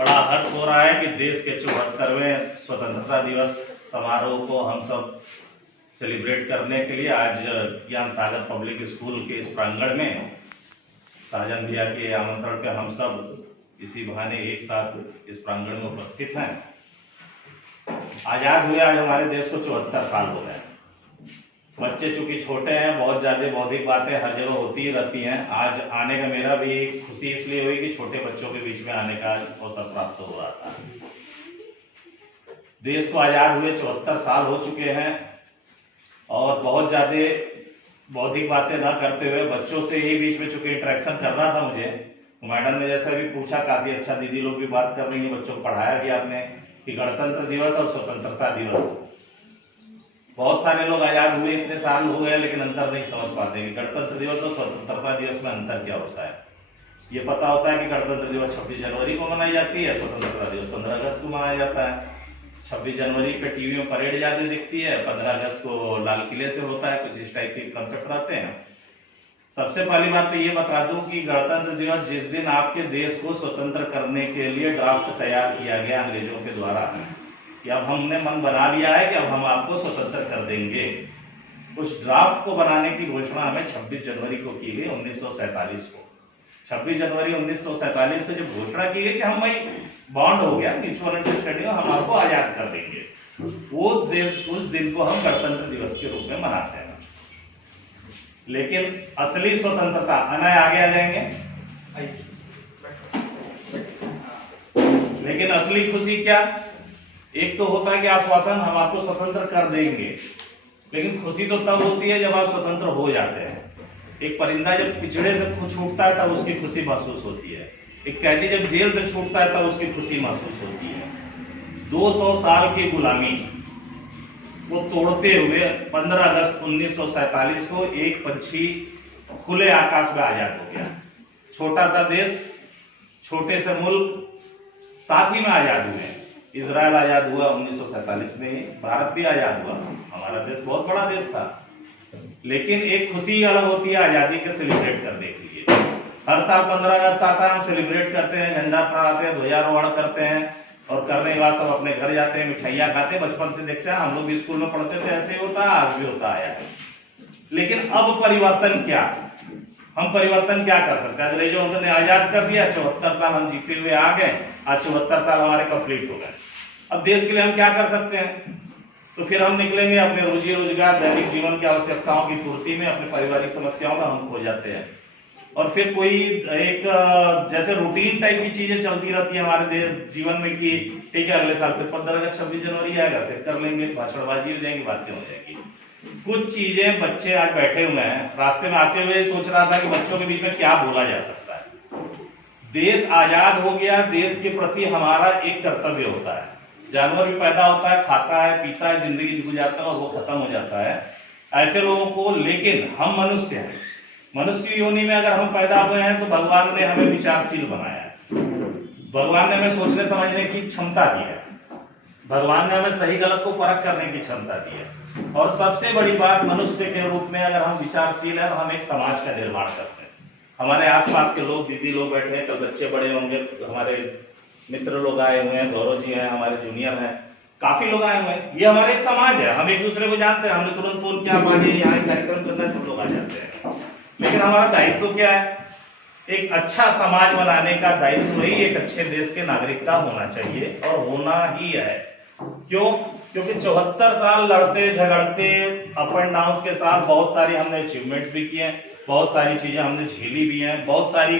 बड़ा हर्ष हो रहा है कि देश के 74वें स्वतंत्रता दिवस समारोह को हम सब सेलिब्रेट करने के लिए आज ज्ञान सागर पब्लिक स्कूल के इस प्रांगण में शाहजहां भैया के आमंत्रण पे हम सब इसी बहाने एक साथ इस प्रांगण में उपस्थित हैं। आजाद हुए आज हमारे देश को 74 साल हो गए। बच्चे चूंकि छोटे हैं, बहुत ज्यादा बौद्धिक बातें हर जगह होती ही रहती हैं। आज आने का मेरा भी खुशी इसलिए हुई कि छोटे बच्चों के बीच में आने का अवसर प्राप्त हो रहा था। देश को आजाद हुए 74 साल हो चुके हैं और बहुत ज्यादा बौद्धिक बातें न करते हुए बच्चों से ही बीच में चूंकि इंटरेक्शन करना था मुझे, मैडम ने जैसा भी पूछा काफी अच्छा, दीदी लोग भी बात कर रही है, बच्चों को पढ़ाया गया आपने कि गणतंत्र दिवस और स्वतंत्रता दिवस। बहुत सारे लोग आजाद हुए इतने साल हो गए लेकिन अंतर नहीं समझ पाते कि गणतंत्र दिवस और स्वतंत्रता दिवस में अंतर क्या होता है। ये पता होता है कि गणतंत्र दिवस 26 जनवरी को मनाई जाती है, स्वतंत्रता दिवस 15 अगस्त को मनाया जाता है। 26 जनवरी पे टीवी में परेड ज्यादा दिखती है, 15 अगस्त को लाल किले से होता है, कुछ इस टाइप के कंसेप्ट रहते हैं। सबसे पहली बात तो ये बता दूं कि गणतंत्र दिवस जिस दिन आपके देश को स्वतंत्र करने के लिए ड्राफ्ट तैयार किया गया अंग्रेजों के द्वारा कि अब हमने मन बना लिया है कि अब हम आपको स्वतंत्र कर देंगे, उस ड्राफ्ट को बनाने की घोषणा हमें 26 जनवरी को की गई 1947 को। 26 जनवरी 1947 को जब घोषणा की गई कि हम भाई बॉन्ड हो गया, म्यूचुअल अंडरस्टैंडिंग, हम आपको आजाद कर देंगे, उस दिन को हम गणतंत्र दिवस के रूप में मनाते हैं। लेकिन असली स्वतंत्रता अनय आगे आ जाएंगे, लेकिन असली खुशी क्या? एक तो होता है कि आश्वासन हम आपको स्वतंत्र कर देंगे, लेकिन खुशी तो तब होती है जब आप स्वतंत्र हो जाते हैं। एक परिंदा जब पिंजरे से छूटता है तब उसकी खुशी महसूस होती है, एक कैदी जब जेल से छूटता है तब उसकी खुशी महसूस होती है। 200 साल की गुलामी को तोड़ते हुए 15 अगस्त 1947 को एक पंछी खुले आकाश में आजाद हो गया। छोटा सा देश, छोटे से मुल्क साथ ही में आजाद हुए। इजराइल आजाद हुआ 1947 में ही, भारत भी आजाद हुआ, हमारा देश बहुत बड़ा देश था। लेकिन एक खुशी अलग होती है आजादी के सेलिब्रेट करने के लिए। हर साल 15 अगस्त आता है, हम सेलिब्रेट करते हैं, झंडा फहराते हैं, ध्वजारोहण करते हैं और करने के बाद सब अपने घर जाते हैं, मिठाइयां खाते हैं। बचपन से देखते हैं, हम लोग भी स्कूल में पढ़ते थे, ऐसे ही होता है, आज भी होता आया है। लेकिन अब परिवर्तन क्या? हम परिवर्तन क्या कर सकते हैं? अंग्रेजों ने आजाद कर दिया, 74 साल हम जीते हुए आ गए, आज 74 साल हमारे कंप्लीट हो गए। अब देश के लिए हम क्या कर सकते हैं? तो फिर हम निकलेंगे अपने रोजी रोजगार, दैनिक जीवन की आवश्यकताओं की पूर्ति में, अपने पारिवारिक समस्याओं में हम खो जाते हैं। और फिर कोई एक जैसे रूटीन टाइप की चीजें चलती रहती है हमारे जीवन में कि ठीक है अगले साल फिर 15 अगस्त 26 जनवरी आएगा, फिर कर लेंगे, भाषणबाजी हो जाएगी, बातें हो जाएगी। कुछ चीजें बच्चे आज बैठे हुए हैं, रास्ते में आते हुए सोच रहा था कि बच्चों के बीच में क्या बोला जा सकता है। देश आजाद हो गया, देश के प्रति हमारा एक कर्तव्य होता है। जानवर भी पैदा होता है, खाता है, पीता है, जिंदगी गुजारता है और वो खत्म हो जाता है, ऐसे लोगों को। लेकिन हम मनुष्य हैं, मनुष्य योनि में अगर हम पैदा हुए हैं तो भगवान ने हमें विचारशील बनाया है, भगवान ने हमें सोचने समझने की क्षमता दी है, भगवान ने हमें सही गलत को परख करने की क्षमता दी है। और सबसे बड़ी बात, मनुष्य के रूप में अगर हम विचारशील हैं तो हम एक समाज का निर्माण करते हैं। हमारे आसपास के लोग, दीदी लोग बैठे हैं, कल बच्चे बड़े होंगे, हमारे मित्र लोग आए हुए हैं, गौरव जी हैं, हमारे जूनियर हैं, काफी लोग आए हुए हैं। ये हमारे एक समाज है, हम एक दूसरे को जानते हैं, हमने तुरंत फोन किया, आइए यहाँ कार्यक्रम करना है, सब लोग आ जाते हैं। लेकिन हमारा दायित्व क्या है? एक अच्छा समाज बनाने का दायित्व ही एक अच्छे देश के नागरिक का होना चाहिए और होना ही है। क्यों? क्योंकि 74 साल लड़ते झगड़ते अप एंड डाउन के साथ बहुत सारी हमने अचीवमेंट्स भी किए हैं, बहुत सारी चीजें हमने झेली भी हैं, बहुत सारी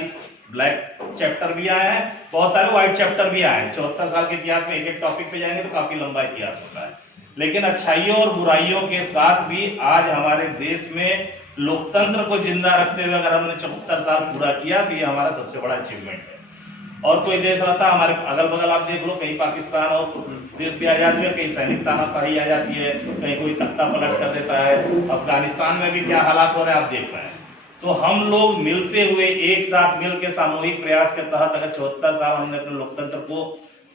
ब्लैक चैप्टर भी आए हैं, बहुत सारे व्हाइट चैप्टर भी आए हैं। 74 साल के इतिहास में एक एक टॉपिक पे जाएंगे तो काफी लंबा इतिहास होता है। लेकिन अच्छाइयों और बुराइयों के साथ भी आज हमारे देश में लोकतंत्र को जिंदा रखते हुए अगर हमने 74 साल पूरा किया तो ये हमारा सबसे बड़ा अचीवमेंट है। और कोई देश रहता है हमारे अगल बगल, आप देख लो, कहीं पाकिस्तान और देश भी आ जाती है, कहीं सैनिक तानाशाही आ जाती है, कहीं कोई तख्ता पलट कर देता है, अफगानिस्तान में भी क्या हालात हो रहे हैं आप देख रहे हैं। तो हम लोग मिलते हुए एक साथ मिलकर सामूहिक प्रयास के तहत अगर 74 साल हमने अपने लोकतंत्र को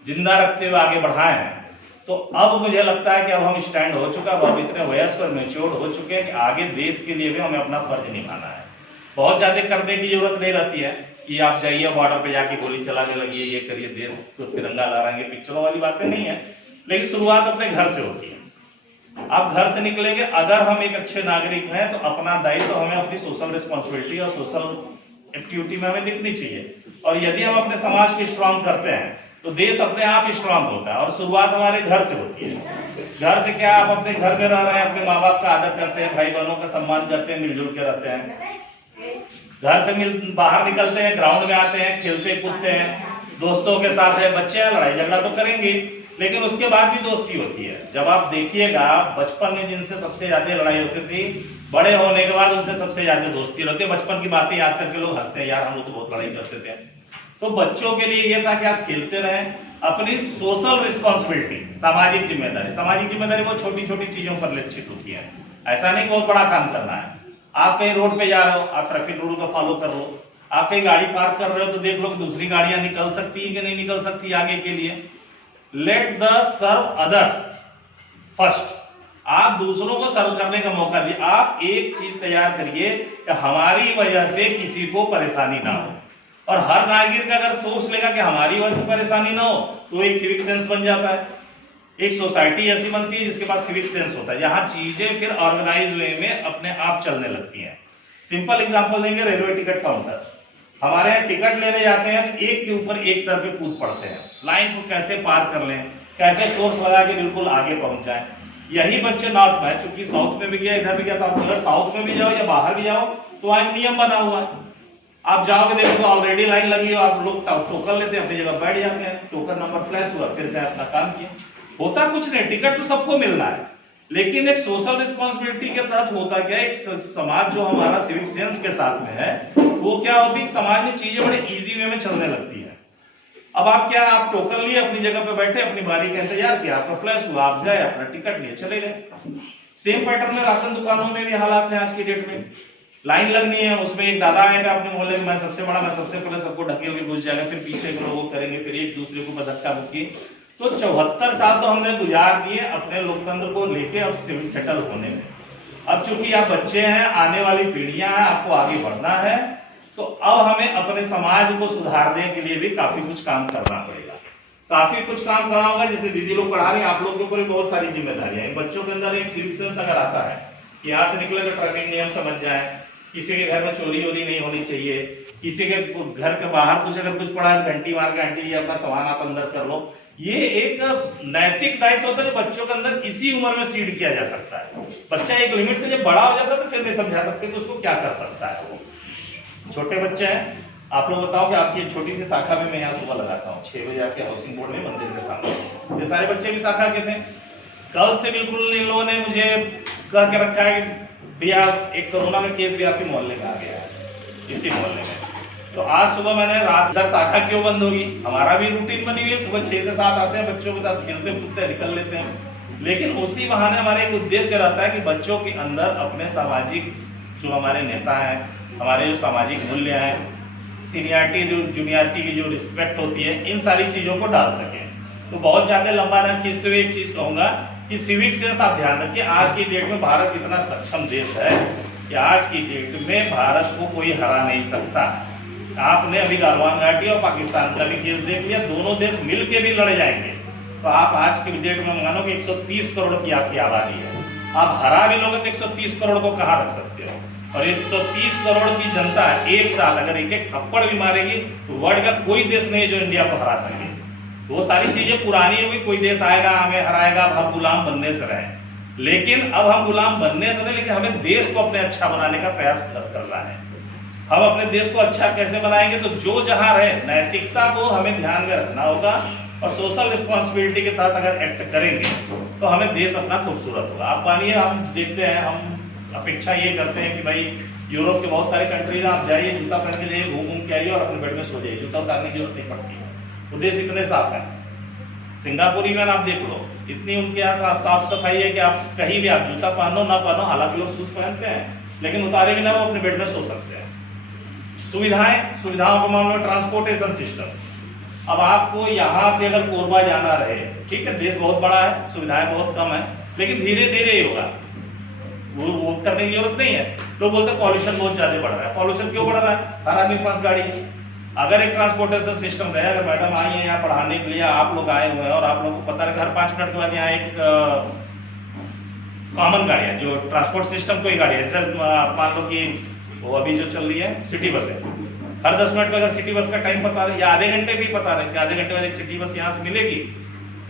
जिंदा रखते हुए आगे बढ़ाए हैं, तो अब मुझे लगता है कि अब हम स्टैंड हो चुका है, अब इतने वयस्क और मैच्योर हो चुके हैं कि आगे देश के लिए भी हमें अपना फर्ज निभाना है। बहुत ज्यादा करने की जरूरत नहीं रहती है कि आप जाइए बॉर्डर पे जाके गोली चलाने लगिए, ये करिए, देश को तिरंगा लहराएंगे, पिक्चरों वाली बातें नहीं है। लेकिन शुरुआत अपने घर से होती है। आप घर से निकलेंगे, अगर हम एक अच्छे नागरिक हैं तो अपना दायित्व हमें अपनी सोशल रिस्पॉन्सिबिलिटी और सोशल एक्टिविटी में हमें दिखनी चाहिए। और यदि हम अपने समाज को स्ट्रांग करते हैं तो देश अपने आप स्ट्रांग होता है। और शुरुआत हमारे घर से होती है। घर से क्या, आप अपने घर में रह रहे हैं, अपने माँ बाप का आदर करते हैं, भाई बहनों का सम्मान करते हैं, मिलजुल के रहते हैं। घर से बाहर निकलते हैं, ग्राउंड में आते हैं, खेलते कूदते हैं, दोस्तों के साथ है, बच्चे हैं, लड़ाई झगड़ा तो करेंगे, लेकिन उसके बाद भी दोस्ती होती है। जब आप देखिएगा बचपन में जिनसे सबसे ज्यादा लड़ाई होती थी, बड़े होने के बाद उनसे सबसे ज्यादा दोस्ती रहती है। बचपन की बातें याद करके लोग हंसते हैं, यार हम लोग तो बहुत लड़ाई करते थे। तो बच्चों के लिए ये था कि आप खेलते रहें, अपनी सोशल रिस्पॉन्सिबिलिटी, सामाजिक जिम्मेदारी। सामाजिक जिम्मेदारी वो छोटी छोटी चीजों पर लक्षित होती है। ऐसा नहीं बहुत बड़ा काम करना है। आप कहीं रोड पे जा रहे हो, आप ट्रैफिक रूल को फॉलो कर लो। आप कहीं गाड़ी पार्क कर रहे हो तो देख लो कि दूसरी गाड़ियां निकल सकती है कि नहीं निकल सकती आगे के लिए। Let the serve others first. आप दूसरों को सर्व करने का मौका दिए। आप एक चीज तैयार करिए कि हमारी वजह से किसी को परेशानी ना हो। और हर नागरिक अगर सोच लेगा कि हमारी वजह से परेशानी ना हो तो एक सिविक सेंस बन जाता है। एक सोसाइटी ऐसी बनती है जिसके पास सिविक सेंस होता है, जहां चीजें फिर ऑर्गेनाइज वे में अपने आप चलने लगती हैं। सिंपल एग्जांपल देंगे, रेलवे टिकट काउंटर। हमारे यहाँ टिकट लेने जाते हैं, एक के ऊपर एक सर पे कूद पड़ते हैं, लाइन को कैसे पार कर लें, कैसे सोर्स लगा के बिल्कुल आगे पहुंच जाए। यही बच्चे नॉर्थ में, चूंकि साउथ में भी गया, इधर भी गया, तो आप अगर साउथ में भी जाओ या बाहर भी जाओ तो वहां नियम बना हुआ है। आप जाओगे देखो तो ऑलरेडी लाइन लगी हो, आप लोग टोकन लेते हैं, अपनी जगह बैठ जाते हैं, टोकन नंबर फ्लैश हुआ, फिर गए अपना काम किया। होता कुछ नहीं, टिकट तो सबको मिलना है, लेकिन एक सोशल रिस्पॉन्सिबिलिटी के तहत होता क्या, एक समाज जो हमारा सिविक सेंस के साथ में है, वो क्या होती है, समाज में चीजें बड़े इजी वे में चलने लगती है। अब आप क्या, आप टोकन लिए, अपनी जगह पे बैठे, अपनी बारी का इंतजार किया, आपका फ्लैश हुआ, आप गए, अपना टिकट लिए, चले गए। सेम पैटर्न में राशन दुकानों में भी हालात है आज की डेट में। लाइन लगनी है, उसमें एक दादा आएगा अपने मोहल्ले में, मैं सबसे बड़ा, मैं सबसे पहले सबको ढकेल के घुस जाएगा, फिर पीछे के लोग करेंगे, फिर एक दूसरे को धक्का मुक्की। तो 74 साल तो हमने गुजार दिए अपने लोकतंत्र को लेके अब सिविल सेटल होने में। अब चूंकि आप बच्चे हैं, आने वाली पीढ़ियां हैं, आपको आगे बढ़ना है, तो अब हमें अपने समाज को सुधारने के लिए भी काफी कुछ काम करना पड़ेगा। काफी कुछ काम करना होगा। जैसे दीदी लोग पढ़ा रहे हैं, आप लोगों के ऊपर बहुत सारी जिम्मेदारियां हैं। बच्चों के अंदर एक सिविक सेंस अगर आता है, यहाँ से निकले तो ट्रैफिक नियम समझ जाए, किसी के घर में चोरी वोरी नहीं होनी चाहिए, किसी के घर के बाहर कुछ अगर कुछ पड़ा है घंटी मार के आंटी ये अपना सामान आप अंदर कर लो। ये एक नैतिक दायित्व होता है जो बच्चों के अंदर इसी उम्र में सीड किया जा सकता है। बच्चा एक लिमिट से जब बड़ा हो जाता है तो फिर नहीं समझा सकते कि उसको क्या कर सकता है। वो छोटे बच्चे हैं, आप लोग बताओ कि आपकी छोटी सी शाखा में मैं यहाँ सुबह लगाता हूँ 6 बजे आपके हाउसिंग बोर्ड में मंदिर के सामने, ये सारे बच्चे भी शाखा के थे। कल से बिल्कुल इन लोगों ने मुझे कह के रखा है भैया एक कोरोना का केस भी आपके मोहल्ले में आ गया है, इसी मोहल्ले में। तो आज सुबह मैंने रात सर शाखा क्यों बंद होगी, हमारा भी रूटीन बनी हुई है, सुबह 6 से 7 आते हैं, बच्चों के साथ खेलते कूदते निकल लेते हैं। लेकिन उसी बहाने हमारा एक उद्देश्य रहता है कि बच्चों के अंदर अपने सामाजिक जो हमारे नेता हैं, हमारे जो सामाजिक मूल्य हैं, सीनियरिटी जो जूनियरिटी की जो रिस्पेक्ट होती है, इन सारी चीजों को डाल सके। तो बहुत ज्यादा लंबा ना खींचते हुए एक चीज कहूंगा कि सिविक सेंस आप ध्यान रखिए। आज की डेट में भारत इतना सक्षम देश है कि आज की डेट में भारत को कोई हरा नहीं सकता। आपने अभी गलवान घाटी और पाकिस्तान का भी केस देख लिया, दोनों देश मिलके भी लड़ जाएंगे। तो आप आज की डेट में मानो कि 130 करोड़ की आपकी आबादी है, आप हरा भी लोगे तो 130 करोड़ को कहाँ रख सकते हो। और 130 करोड़ की जनता एक साल अगर एक एक थप्पड़ भी मारेगी तो वर्ल्ड का कोई देश नहीं जो इंडिया को हरा सके। वो सारी चीजें पुरानी होगी, कोई देश आएगा हमें हराएगा, हम गुलाम बनने से रहे। लेकिन अब हम गुलाम बनने से नहीं, लेकिन हमें देश को अपने अच्छा बनाने का प्रयास करना है। हम अपने देश को अच्छा कैसे बनाएंगे, तो जो जहां रहे नैतिकता को हमें ध्यान में रखना होगा और सोशल रिस्पॉन्सिबिलिटी के तहत अगर एक्ट करेंगे तो हमें देश अपना खूबसूरत होगा। आप मानिए हम देखते हैं, हम अपेक्षा ये करते हैं कि भाई यूरोप के बहुत सारे कंट्रीज आप जाइए, जूता पहन के जाइए, घूम घूम के आइए और अपने बेड में सो जाइए, जूता उतारने की जरूरत नहीं पड़ती है। वो देश इतने साफ है। सिंगापुर में आप देख लो, इतनी उनके यहाँ साफ सफाई है कि आप कहीं भी आप जूता पहनो ना पहनो, हालांकि लोग शूज पहनते हैं लेकिन उतारे बिना वो अपने बेड में सो सकते हैं। सुविधाओं के मामले में ट्रांसपोर्टेशन सिस्टम, अब आपको यहाँ से अगर कोरबा जाना रहे, ठीक है देश बहुत बड़ा है, सुविधाएं बहुत कम है, लेकिन धीरे धीरे ही होगा। वो करने की जरूरत नहीं है। लोग बोलते हैं पॉल्यूशन बहुत ज्यादा बढ़ रहा है। पॉल्यूशन क्यों बढ़ रहा है? हर आदमी के पास गाड़ी है। अगर एक ट्रांसपोर्टेशन सिस्टम रहे, अगर मैडम आई है यहाँ पढ़ाने के लिए, आप लोग आए हुए हैं और आप लोगों को पता है हर 5 मिनट के बाद यहाँ एक कॉमन गाड़ी है, जो ट्रांसपोर्ट सिस्टम कोई गाड़ी है, जैसे मान लो कि वो अभी जो चल रही है सिटी बस है, हर 10 मिनट में अगर सिटी बस का टाइम पता रहे या आधे घंटे भी पता रहे कि आधे घंटे बाद एक सिटी बस यहाँ से मिलेगी,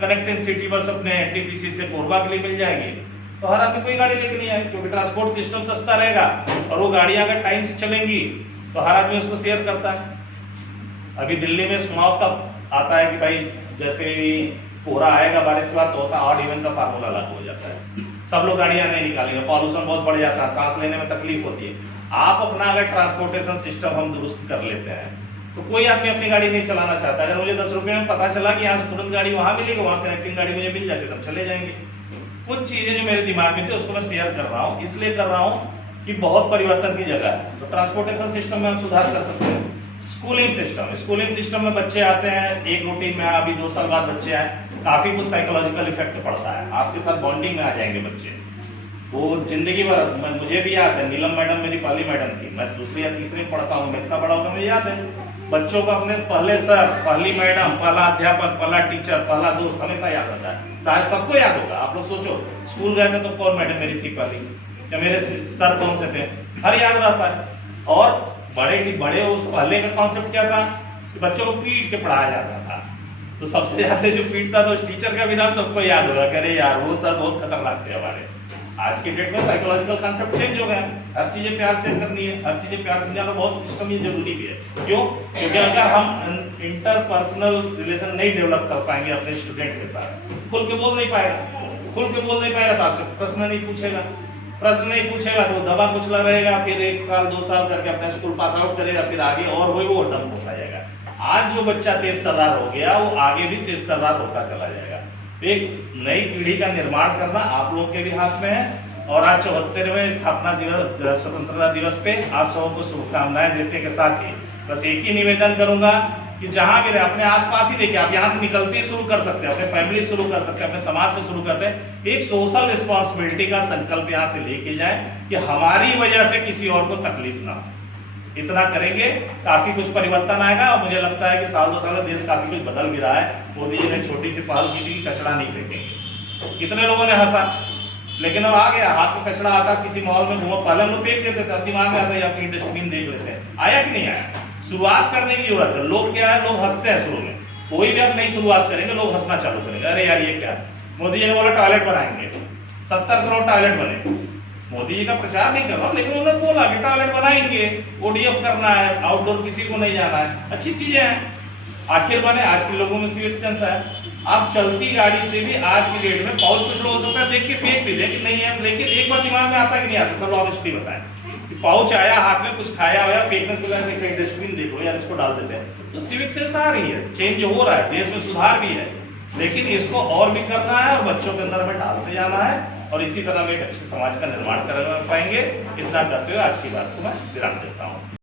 कनेक्टिंग सिटी बस अपने एनटीपीसी से कोरबा के लिए मिल जाएगी, तो हर आदमी कोई गाड़ी लेके नहीं आए, क्योंकि ट्रांसपोर्ट सिस्टम सस्ता रहेगा और वो गाड़ियां अगर टाइम से चलेंगी तो हर आदमी उसको शेयर करता है। अभी दिल्ली में स्मॉग का आता है कि भाई जैसे ही कोहरा आएगा बारिश के बाद तो होता है ऑड इवन का फार्मूला लागू हो जाता है, सब लोग गाड़ियां नहीं निकालेंगे, पॉल्यूशन बहुत बढ़ जाता है, सांस लेने में तकलीफ होती है। आप अपना अगर ट्रांसपोर्टेशन सिस्टम हम दुरुस्त कर लेते हैं तो कोई आदमी अपनी गाड़ी नहीं चलाना चाहता। अगर मुझे 10 रुपए में पता चला कि यहाँ से तुरंत गाड़ी वहां मिलेगी, वहां कनेक्टिंग गाड़ी मुझे मिल जाती, तब चले जाएंगे। कुछ चीजें जो मेरे दिमाग में थी उसको मैं शेयर कर रहा हूँ, इसलिए कर रहा हूँ कि बहुत परिवर्तन की जगह है, तो ट्रांसपोर्टेशन सिस्टम में हम सुधार कर सकते हैं। स्कूलिंग सिस्टम में बच्चे आते हैं एक रूटीन में, अभी 2 साल बाद बच्चे आए, काफी कुछ साइकोलॉजिकल इफेक्ट पड़ता है, आपके साथ बॉन्डिंग में आ जाएंगे बच्चे, वो जिंदगी भर। मुझे भी याद है, नीलम मैडम मेरी पहली मैडम थी, मैं दूसरी या तीसरी में पढ़ता हूँ, मैं इतना बड़ा होगा मुझे याद है, बच्चों को अपने पहले सर, पहली मैडम, पहला अध्यापक, पहला टीचर, पहला दोस्त हमेशा याद रहता है। शायद सबको याद होगा। आप लोग सोचो, स्कूल गए थे तो कौन मैडम मेरी थी पहली, या मेरे सर कौन से थे, हर याद रहता है। और बड़े उस पहले का कॉन्सेप्ट क्या था कि बच्चों को पीट के पढ़ाया जाता था, तो सबसे ज्यादा जो पीटता था उस टीचर का भी नाम सबको याद होगा, करे यार वो सर बहुत खतरनाक थे हमारे। आज के डेट में साइकोलॉजिकल कॉन्सेप्ट चेंज हो गया, हर चीजें प्यार से करनी है, हर चीजें प्यार से जाना, बहुत सिस्टम ये जरूरी भी है। क्यों? क्योंकि अगर हम इंटरपर्सनल रिलेशन नहीं डेवलप कर पाएंगे अपने स्टूडेंट के साथ, खुल के बोल नहीं पाएगा तो आपसे प्रश्न नहीं पूछेगा, तो दबा कुचला रहेगा, फिर 1 साल 2 साल करके अपने स्कूल पास आउट करेगा, फिर आगे और वो डंप होता जाएगा। आज जो बच्चा तेज तर्रार हो गया वो आगे भी तेज तर्रार होता चला जाएगा। एक नई पीढ़ी का निर्माण करना आप लोगों के भी हाथ में है। और आज 74वें स्थापना दिवस, स्वतंत्रता दिवस पे आप सबों को शुभकामनाएं देते के साथ ही बस एक ही निवेदन करूंगा कि जहां भी रहे अपने आसपास ही देखिए, आप यहाँ से निकलते ही शुरू कर सकते हैं, अपने फैमिली शुरू कर सकते हैं, अपने समाज से शुरू करते हैं। एक सोशल रिस्पॉन्सिबिलिटी का संकल्प यहाँ से लेके जाएं कि हमारी वजह से किसी और को तकलीफ ना हो। इतना करेंगे काफी कुछ परिवर्तन आएगा। और मुझे लगता है कि साल 2 साल में देश काफी कुछ बदल भी रहा है। मोदी जी ने छोटी सी पहल की थी, कचरा नहीं फेंकेंगे, कितने लोगों ने हंसा, लेकिन अब आ गया, हाथ में कचरा आता, किसी मॉल में घूमो, पहले हम लोग फेंक देते थे, अब दिमाग में आता है अपनी डस्टबिन देख लेते हैं, आया कि नहीं आया। शुरुआत करने की जरूरत है। लोग क्या है, लोग हंसते हैं शुरू में, कोई भी अब नई शुरुआत करेंगे लोग हंसना चालू करेंगे, अरे यार ये क्या। मोदी जी ने बोला टॉयलेट बनाएंगे, 70 करोड़ टॉयलेट बने। मोदी जी का प्रचार नहीं कर रहा हूं, लेकिन उन्होंने बोला कि टॉयलेट बनाएंगे, ओडीएफ करना है, आउटडोर किसी को नहीं जाना है, अच्छी चीजें हैं। आखिर बने, आज के लोगों में सिविक सेंस है। आप चलती गाड़ी से भी आज की डेट में पाउच कुछ लोग हो सकता है देख के फेंक भी दे कि नहीं है, लेकिन एक बार दिमाग में आता कि नहीं आता, सब ऑनेस्टली बताएं कि पाउच आया हाथ में, कुछ खाया हुआ, फेंकने से पहले कहीं डस्टबिन देखो यार, इसको डाल देते हैं। तो सिविक सेंस आ रही है, चेंज हो रहा है, देश में सुधार भी है, लेकिन इसको और भी करना है और बच्चों के अंदर में डालते जाना है, और इसी तरह में एक अच्छे समाज का निर्माण कर पाएंगे। इतना करते हुए आज की बात को मैं विराम देता हूँ।